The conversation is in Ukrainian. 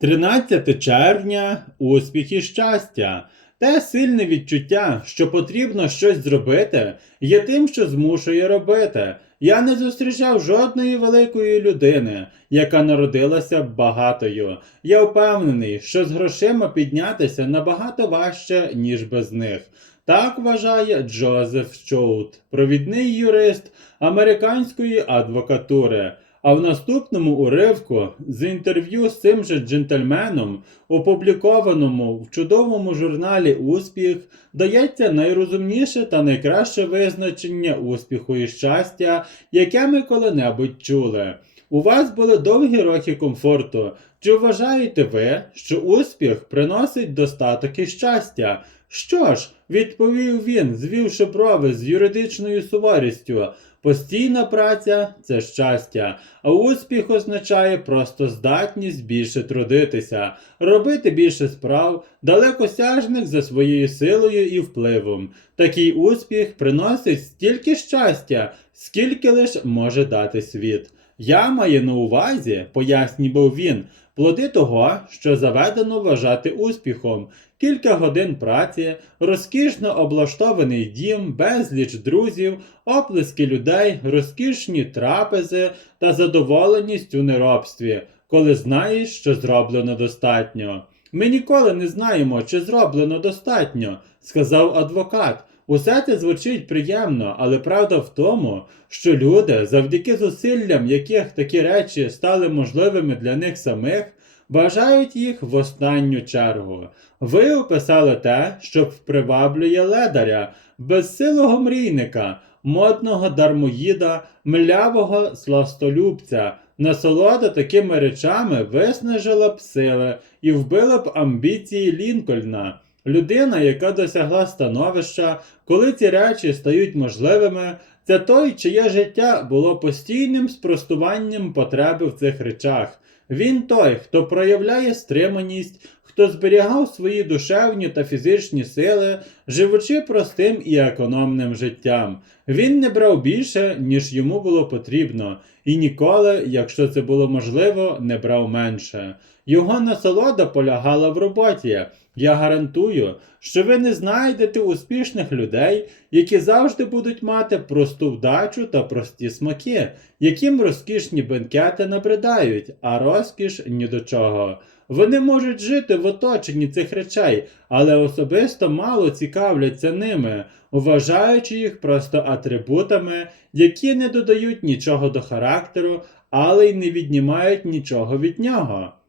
13 червня успіх і щастя. Те сильне відчуття, що потрібно щось зробити, є тим, що змушує робити. Я не зустрічав жодної великої людини, яка народилася багатою. Я впевнений, що з грошима піднятися набагато важче, ніж без них. Так вважає Джозеф Чоут, провідний юрист американської адвокатури. А в наступному уривку з інтерв'ю з цим же джентльменом, опублікованому в чудовому журналі Успіх, дається найрозумніше та найкраще визначення успіху і щастя, яке ми коли-небудь чули. У вас були довгі роки комфорту. Чи вважаєте ви, що успіх приносить достаток і щастя? Що ж, відповів він, звівши брови з юридичною суворістю. Постійна праця це щастя, а успіх означає просто здатність більше трудитися, робити більше справ, далекосяжних за своєю силою і впливом. Такий успіх приносить стільки щастя, скільки лиш може дати світ. Я маю на увазі, пояснював він, плоди того, що заведено вважати успіхом, кілька годин праці, розкішно облаштований дім, безліч друзів, оплески людей, розкішні трапези та задоволеність у неробстві, коли знаєш, що зроблено достатньо. Ми ніколи не знаємо, чи зроблено достатньо, сказав адвокат. Усе це звучить приємно, але правда в тому, що люди, завдяки зусиллям, яких такі речі стали можливими для них самих, бажають їх в останню чергу. Ви описали те, що приваблює ледаря, безсилого мрійника, модного дармоїда, млявого сластолюбця. Насолода такими речами виснажила б сили і вбила б амбіції Лінкольна. Людина, яка досягла становища, коли ці речі стають можливими, це той, чиє життя було постійним спростуванням потреби в цих речах. Він той, хто проявляє стриманість, хто зберігав свої душевні та фізичні сили, живучи простим і економним життям. Він не брав більше, ніж йому було потрібно, і ніколи, якщо це було можливо, не брав менше. Його насолода полягала в роботі. Я гарантую, що ви не знайдете успішних людей, які завжди будуть мати просту вдачу та прості смаки, яким розкішні бенкети набридають, а розкіш ні до чого. Вони можуть жити в оточенні цих речей, але особисто мало цікавляться ними, вважаючи їх просто атрибутами, які не додають нічого до характеру, але й не віднімають нічого від нього.